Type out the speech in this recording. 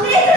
I'll